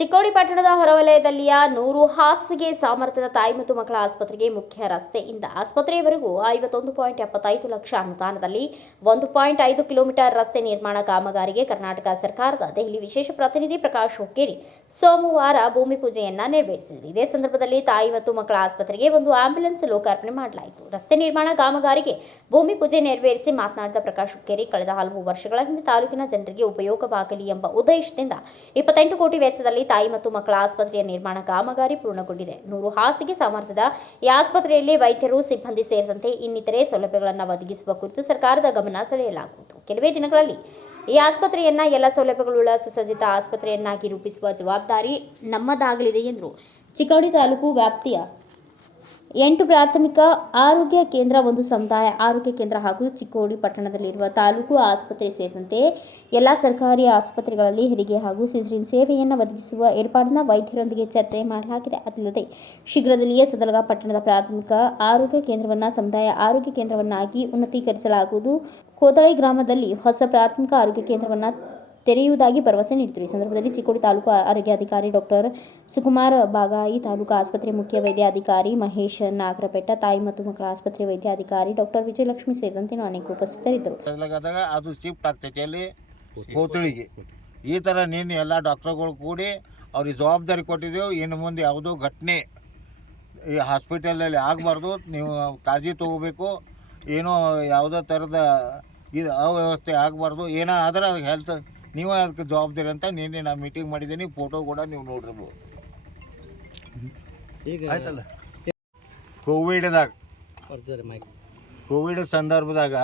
ಚಿಕ್ಕೋಡಿ ಪಟ್ಟಣದ ಹೊರವಲಯದಲ್ಲಿಯ 100 ಹಾಸಿಗೆ ಸಾಮರ್ಥ್ಯದ ತಾಯಿ ಮತ್ತು ಮಕ್ಕಳ ಆಸ್ಪತ್ರೆಗೆ ಮುಖ್ಯ ರಸ್ತೆಯಿಂದ ಆಸ್ಪತ್ರೆಯವರೆಗೂ 51.75 ಲಕ್ಷ ಅನುದಾನದಲ್ಲಿ 1.5 ಕಿಲೋಮೀಟರ್ ರಸ್ತೆ ನಿರ್ಮಾಣ ಕಾಮಗಾರಿಗೆ ಕರ್ನಾಟಕ ಸರ್ಕಾರದ ದೆಹಲಿ ವಿಶೇಷ ಪ್ರತಿನಿಧಿ ಪ್ರಕಾಶ್ ಹುಕ್ಕೇರಿ ಸೋಮವಾರ ಭೂಮಿ ಪೂಜೆಯನ್ನ ನೆರವೇರಿಸಿದರು. ಇದೇ ಸಂದರ್ಭದಲ್ಲಿ ತಾಯಿ ಮತ್ತು ಮಕ್ಕಳ ಆಸ್ಪತ್ರೆಗೆ ಒಂದು ಆಂಬ್ಯುಲೆನ್ಸ್ ಲೋಕಾರ್ಪಣೆ ಮಾಡಲಾಯಿತು. ರಸ್ತೆ ನಿರ್ಮಾಣ ಕಾಮಗಾರಿಗೆ ಭೂಮಿ ಪೂಜೆ ನೆರವೇರಿಸಿ ಮಾತನಾಡಿದ ಪ್ರಕಾಶ್ ಹುಕ್ಕೇರಿ, ಕಳೆದ ಹಲವು ವರ್ಷಗಳ ಹಿಂದೆ ತಾಲೂಕಿನ ಜನರಿಗೆ ಉಪಯೋಗವಾಗಲಿ ಎಂಬ ಉದ್ದೇಶದಿಂದ 28 ಕೋಟಿ ವೆಚ್ಚದಲ್ಲಿ ತಾಯಿ ಮತ್ತು ಮಕ್ಕಳ ಆಸ್ಪತ್ರೆಯ ನಿರ್ಮಾಣ ಕಾಮಗಾರಿ ಪೂರ್ಣಗೊಂಡಿದೆ. 100 ಹಾಸಿಗೆ ಸಾಮರ್ಥ್ಯದ ಈ ಆಸ್ಪತ್ರೆಯಲ್ಲಿ ವೈದ್ಯರು, ಸಿಬ್ಬಂದಿ ಸೇರಿದಂತೆ ಇನ್ನಿತರೆ ಸೌಲಭ್ಯಗಳನ್ನು ಒದಗಿಸುವ ಕುರಿತು ಸರ್ಕಾರದ ಗಮನ ಸೆಳೆಯಲಾಗುವುದು. ಕೆಲವೇ ದಿನಗಳಲ್ಲಿ ಈ ಆಸ್ಪತ್ರೆಯನ್ನ ಎಲ್ಲ ಸೌಲಭ್ಯಗಳುಳ್ಳ ಸುಸಜ್ಜಿತ ಆಸ್ಪತ್ರೆಯನ್ನಾಗಿ ರೂಪಿಸುವ ಜವಾಬ್ದಾರಿ ನಮ್ಮದಾಗಲಿದೆ ಎಂದರು. ಚಿಕ್ಕೋಡಿ ತಾಲೂಕು ವ್ಯಾಪ್ತಿಯ 8 ಪ್ರಾಥಮಿಕ ಆರೋಗ್ಯ ಕೇಂದ್ರ, 1 ಸಮುದಾಯ ಆರೋಗ್ಯ ಕೇಂದ್ರ ಹಾಗೂ ಚಿಕ್ಕೋಡಿ ಪಟ್ಟಣದಲ್ಲಿರುವ ತಾಲೂಕು ಆಸ್ಪತ್ರೆ ಸೇರಿದಂತೆ ಎಲ್ಲ ಸರ್ಕಾರಿ ಆಸ್ಪತ್ರೆಗಳಲ್ಲಿ ಹೆರಿಗೆ ಹಾಗೂ ಸಿಸೇರಿಯನ್ ಸೇವೆಯನ್ನು ಒದಗಿಸುವ ಏರ್ಪಾಡನ್ನು ವೈದ್ಯರೊಂದಿಗೆ ಚರ್ಚೆ ಮಾಡಲಾಗಿದೆ. ಅಲ್ಲದೆ ಶೀಘ್ರದಲ್ಲಿಯೇ ಸದಲಗ ಪಟ್ಟಣದ ಪ್ರಾಥಮಿಕ ಆರೋಗ್ಯ ಕೇಂದ್ರವನ್ನು ಸಮುದಾಯ ಆರೋಗ್ಯ ಕೇಂದ್ರವನ್ನಾಗಿ ಉನ್ನತೀಕರಿಸಲಾಗುವುದು. ಕೋದಳಿ ಗ್ರಾಮದಲ್ಲಿ ಹೊಸ ಪ್ರಾಥಮಿಕ ಆರೋಗ್ಯ ಕೇಂದ್ರವನ್ನು ತೆರೆಯುವುದಾಗಿ ಭರವಸೆ ನೀಡಿದರು. ಈ ಸಂದರ್ಭದಲ್ಲಿ ಚಿಕ್ಕೋಡಿ ತಾಲೂಕು ಆರೋಗ್ಯಾಧಿಕಾರಿ ಡಾಕ್ಟರ್ ಸುಕುಮಾರ್ ಬಾಗಾಯಿ, ತಾಲೂಕು ಆಸ್ಪತ್ರೆ ಮುಖ್ಯ ವೈದ್ಯಾಧಿಕಾರಿ ಮಹೇಶ್ ನಾಗರಪೆಟ್ಟ, ತಾಯಿ ಮತ್ತು ಮಕ್ಕಳ ಆಸ್ಪತ್ರೆ ವೈದ್ಯಾಧಿಕಾರಿ ಡಾಕ್ಟರ್ ವಿಜಯಲಕ್ಷ್ಮಿ ಸೇರಿದಂತೆ ಅನೇಕ ಉಪಸ್ಥಿತರಿದ್ದರು. ಅದು ಶಿಫ್ಟ್ ಆಗ್ತೈತಿ ಅಲ್ಲಿ ಕೋತಳಿಗೆ. ಈ ಥರ ನಿನ್ನೆ ಎಲ್ಲ ಡಾಕ್ಟರ್ಗಳು ಕೂಡಿ ಅವ್ರಿಗೆ ಜವಾಬ್ದಾರಿ ಕೊಟ್ಟಿದ್ದೆವು. ಇನ್ನು ಮುಂದೆ ಯಾವುದೋ ಘಟನೆ ಈ ಹಾಸ್ಪಿಟಲಲ್ಲಿ ಆಗಬಾರ್ದು, ನೀವು ಕಾಳಜಿ ತೊಗೋಬೇಕು. ಏನೋ ಯಾವುದೋ ಥರದ ಇದು ಅವ್ಯವಸ್ಥೆ ಆಗಬಾರ್ದು. ಏನೋ ಆದ್ರೆ ಅದಕ್ಕೆ ಹೆಲ್ತ್ ನೀವು ಅದಕ್ಕೆ ಜವಾಬ್ದಾರಿ ಅಂತ ನಿನ್ನೆ ನಾನು ಮೀಟಿಂಗ್ ಮಾಡಿದ್ದೀನಿ. ಫೋಟೋ ಕೂಡ ನೀವು ನೋಡಿರ್ಬೋದು. ಈಗ ಆಯ್ತಲ್ಲ, ಕೋವಿಡ್ ಸಂದರ್ಭದಾಗ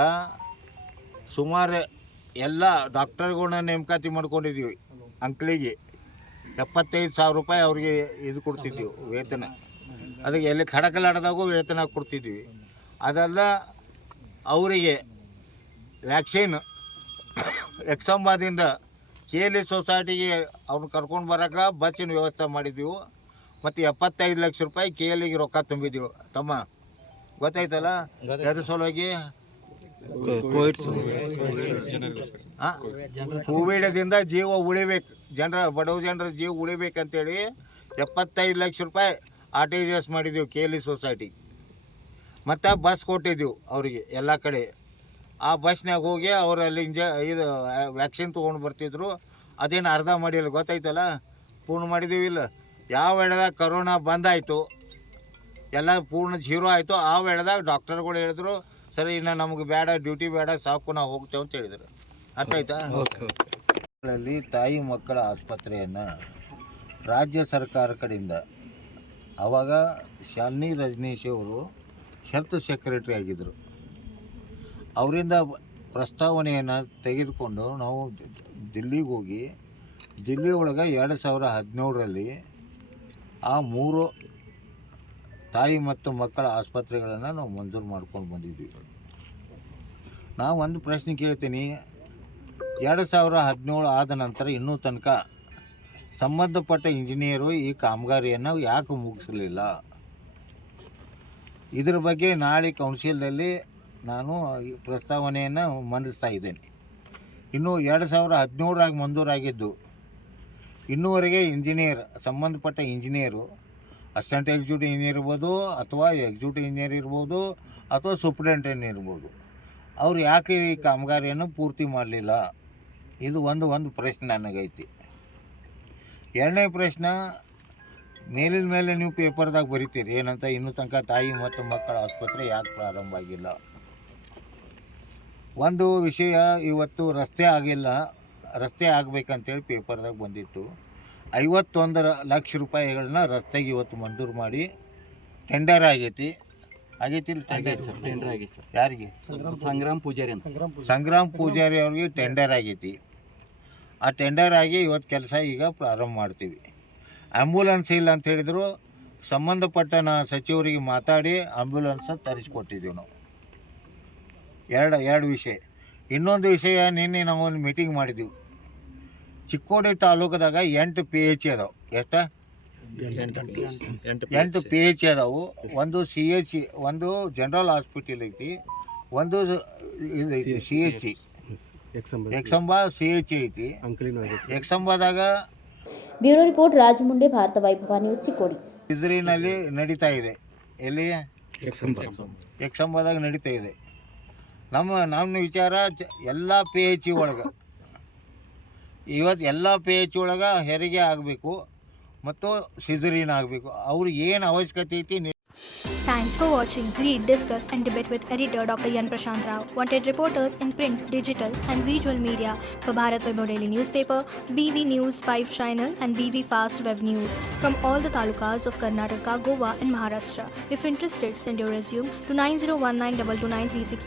ಸುಮಾರು ಎಲ್ಲ ಡಾಕ್ಟರ್ಗಳನ್ನ ನೇಮಕಾತಿ ಮಾಡ್ಕೊಂಡಿದ್ದೀವಿ. ಅಂಕಲಿಗೆ 75,000 ರೂಪಾಯಿ ಅವ್ರಿಗೆ ಇದು ಕೊಡ್ತಿದ್ದೀವಿ ವೇತನ. ಅದಕ್ಕೆ ಎಲ್ಲಿ ಖಡಕಲಾಡ್ದಾಗೂ ವೇತನ ಕೊಡ್ತಿದ್ದೀವಿ. ಅದೆಲ್ಲ ಅವರಿಗೆ ವ್ಯಾಕ್ಸಿನ್ ಎಕ್ಸಂಬಾದಿಂದ KLE ಸೊಸೈಟಿಗೆ ಅವ್ರನ್ನ ಕರ್ಕೊಂಡು ಬರೋಕೆ ಬಸ್ಸಿನ ವ್ಯವಸ್ಥೆ ಮಾಡಿದ್ದೀವಿ. ಮತ್ತು 75 ಲಕ್ಷ ರೂಪಾಯಿ KLEಗೆ ರೊಕ್ಕ ತುಂಬಿದ್ದೀವಿ. ತಮ್ಮ ಗೊತ್ತಾಯ್ತಲ್ಲ, ಅದ್ರ ಸಲುವಾಗಿ ಕೋವಿಡದಿಂದ ಜೀವ ಉಳಿಬೇಕು, ಬಡವ ಜನರ ಜೀವ ಉಳಿಬೇಕಂತೇಳಿ 75 ಲಕ್ಷ ರೂಪಾಯಿ RTGS ಮಾಡಿದ್ದೀವಿ KLE ಸೊಸೈಟಿ. ಮತ್ತು ಬಸ್ ಕೊಟ್ಟಿದ್ದೀವಿ ಅವರಿಗೆ ಎಲ್ಲ ಕಡೆ. ಆ ಬಸ್ನಾಗ ಹೋಗಿ ಅವರಲ್ಲಿ ಇದು ವ್ಯಾಕ್ಸಿನ್ ತೊಗೊಂಡು ಬರ್ತಿದ್ರು. ಅದೇನು ಅರ್ಧ ಮಾಡಿಲ್ಲ, ಗೊತ್ತಾಯ್ತಲ್ಲ, ಪೂರ್ಣ ಮಾಡಿದ್ದೀವಿ. ಇಲ್ಲ ಯಾವ ವೇಳೆದಾಗ ಕರೋನಾ ಬಂದಾಯಿತು, ಎಲ್ಲ ಪೂರ್ಣ ಜೀರೋ ಆಯಿತು. ಆ ವೇಳೆದಾಗ ಡಾಕ್ಟರ್ಗಳು ಹೇಳಿದ್ರು, ಸರಿ ಇನ್ನು ನಮಗೆ ಬೇಡ, ಡ್ಯೂಟಿ ಬೇಡ, ಸಾಕು, ನಾವು ಹೋಗ್ತೇವೆ ಅಂತ ಹೇಳಿದರು. ಅರ್ಥ ಆಯ್ತಾ? ಅಲ್ಲಿ ತಾಯಿ ಮಕ್ಕಳ ಆಸ್ಪತ್ರೆಯನ್ನು ರಾಜ್ಯ ಸರ್ಕಾರ ಕಡೆಯಿಂದ ಆವಾಗ ಶಾಲಿನಿ ರಜನೀಶ್ ಅವರು ಹೆಲ್ತ್ ಸೆಕ್ರೆಟರಿ ಆಗಿದ್ದರು. ಅವರಿಂದ ಪ್ರಸ್ತಾವನೆಯನ್ನು ತೆಗೆದುಕೊಂಡು ನಾವು ದಿಲ್ಲಿಗೆ ಹೋಗಿ, ದಿಲ್ಲಿ ಒಳಗೆ 2017ರಲ್ಲಿ ಆ 3 ತಾಯಿ ಮತ್ತು ಮಕ್ಕಳ ಆಸ್ಪತ್ರೆಗಳನ್ನು ನಾವು ಮಂಜೂರು ಮಾಡ್ಕೊಂಡು ಬಂದಿದ್ವಿ. ನಾವು ಒಂದು ಪ್ರಶ್ನೆ ಕೇಳ್ತೀನಿ, 2017 ಆದ ನಂತರ ಇನ್ನೂ ತನಕ ಸಂಬಂಧಪಟ್ಟ ಇಂಜಿನಿಯರು ಈ ಕಾಮಗಾರಿಯನ್ನು ಯಾಕೆ ಮುಗಿಸಲಿಲ್ಲ? ಇದ್ರ ಬಗ್ಗೆ ನಾಳೆ ಕೌನ್ಸಿಲ್ನಲ್ಲಿ ನಾನು ಈ ಪ್ರಸ್ತಾವನೆಯನ್ನು ಮಂಡಿಸ್ತಾ ಇದ್ದೇನೆ. ಇನ್ನು 2017ರಾಗ ಮಂಜೂರಾಗಿದ್ದು ಇನ್ನೂವರೆಗೆ ಇಂಜಿನಿಯರ್, ಸಂಬಂಧಪಟ್ಟ ಇಂಜಿನಿಯರು, ಅಸಿಸ್ಟೆಂಟ್ ಎಕ್ಸಿಕ್ಯೂಟಿವ್ ಇಂಜಿನಿಯರ್ ಇರ್ಬೋದು, ಅಥವಾ ಎಕ್ಸಿಕ್ಯೂಟಿವ್ ಇಂಜಿನಿಯರ್ ಇರ್ಬೋದು, ಅಥವಾ ಸೂಪ್ರಿಂಟೆಂಡೆಂಟ್ ಇರ್ಬೋದು, ಅವ್ರು ಯಾಕೆ ಈ ಕಾಮಗಾರಿಯನ್ನು ಪೂರ್ತಿ ಮಾಡಲಿಲ್ಲ? ಇದು ಒಂದು ಪ್ರಶ್ನೆ ನನಗೈತಿ. ಎರಡನೇ ಪ್ರಶ್ನೆ, ಮೇಲಿನ ಮೇಲೆ ನೀವು ಪೇಪರ್ದಾಗ ಬರಿತೀರಿ ಏನಂತ, ಇನ್ನೂ ತನಕ ತಾಯಿ ಮತ್ತು ಮಕ್ಕಳ ಆಸ್ಪತ್ರೆ ಯಾಕೆ ಪ್ರಾರಂಭ ಆಗಿಲ್ಲ? ಒಂದು ವಿಷಯ, ಇವತ್ತು ರಸ್ತೆ ಆಗಿಲ್ಲ, ರಸ್ತೆ ಆಗಬೇಕಂತೇಳಿ ಪೇಪರ್ದಾಗ ಬಂದಿತ್ತು. 51 ಲಕ್ಷ ರೂಪಾಯಿಗಳನ್ನ ರಸ್ತೆಗೆ ಇವತ್ತು ಮಂಜೂರು ಮಾಡಿ ಟೆಂಡರ್ ಆಗೈತಿ. ಯಾರಿಗೆ? ಸಂಗ್ರಾಮ್ ಪೂಜಾರಿ ಅವ್ರಿಗೆ ಟೆಂಡರ್ ಆಗೈತಿ. ಆ ಟೆಂಡರ್ ಆಗಿ ಇವತ್ತು ಕೆಲಸ ಈಗ ಪ್ರಾರಂಭ ಮಾಡ್ತೀವಿ. ಆ್ಯಂಬುಲೆನ್ಸ್ ಇಲ್ಲ ಅಂತ ಹೇಳಿದ್ರು, ಸಂಬಂಧಪಟ್ಟ ಸಚಿವರಿಗೆ ಮಾತಾಡಿ ಆ್ಯಂಬುಲೆನ್ಸ್ ತರಿಸ್ಕೊಟ್ಟಿದ್ದೀವಿ ನಾವು. ಎರಡು ವಿಷಯ. ಇನ್ನೊಂದು ವಿಷಯ, ನಿನ್ನೆ ನಾವು ಒಂದು ಮೀಟಿಂಗ್ ಮಾಡಿದ್ದೀವಿ. ಚಿಕ್ಕೋಡಿ ತಾಲೂಕದಾಗ 8 PH ಅದಾವೆ. ಎಷ್ಟು? 8 PH ಅದಾವು. ಒಂದು CH, ಒಂದು ಜನರಲ್ ಹಾಸ್ಪಿಟಲ್ ಐತಿ, ಒಂದು ಇದೈತಿ CH, ಎಕ್ಸಂಬ CH ಐತಿ. ಎಕ್ಸಂಬದಾಗ ಬ್ಯೂರೋ ರಿಪೋರ್ಟ್ ರಾಜಮುಂಡೆ, ಭಾರತ ವೈಭವ ನ್ಯೂಸ್, ಚಿಕ್ಕೋಡಿ. ಇಸ್ರೇಲ್ನಲ್ಲಿ ನಡೀತಾ ಇದೆ. ಎಲ್ಲಿ? ಎಕ್ಸಂಬದಾಗ ನಡೀತಾ ಇದೆ. ನಮ್ಮ ವಿಚಾರ ಎಲ್ಲ ಪಿ ಎಚ್ ಒಳಗೆ ಇವತ್ತು ಎಲ್ಲ ಪಿ ಎಚ್ ಒಳಗೆ ಹೆರಿಗೆ ಆಗಬೇಕು ಮತ್ತು ಸಿಜರೀನ್ ಆಗಬೇಕು. ಅವ್ರಿಗೆ ಏನು ಅವಶ್ಯಕತೆ ಐತಿ. Thanks for watching. Read, discuss and debate with editor Dr. Yan Prashant Rao. Wanted reporters in print, digital and visual media for Bharat Vaibhav Daily Newspaper, BV News 5 Channel and BV Fast Web News from all the talukas of Karnataka, Goa and Maharashtra. If interested, send your resume to 9019229369.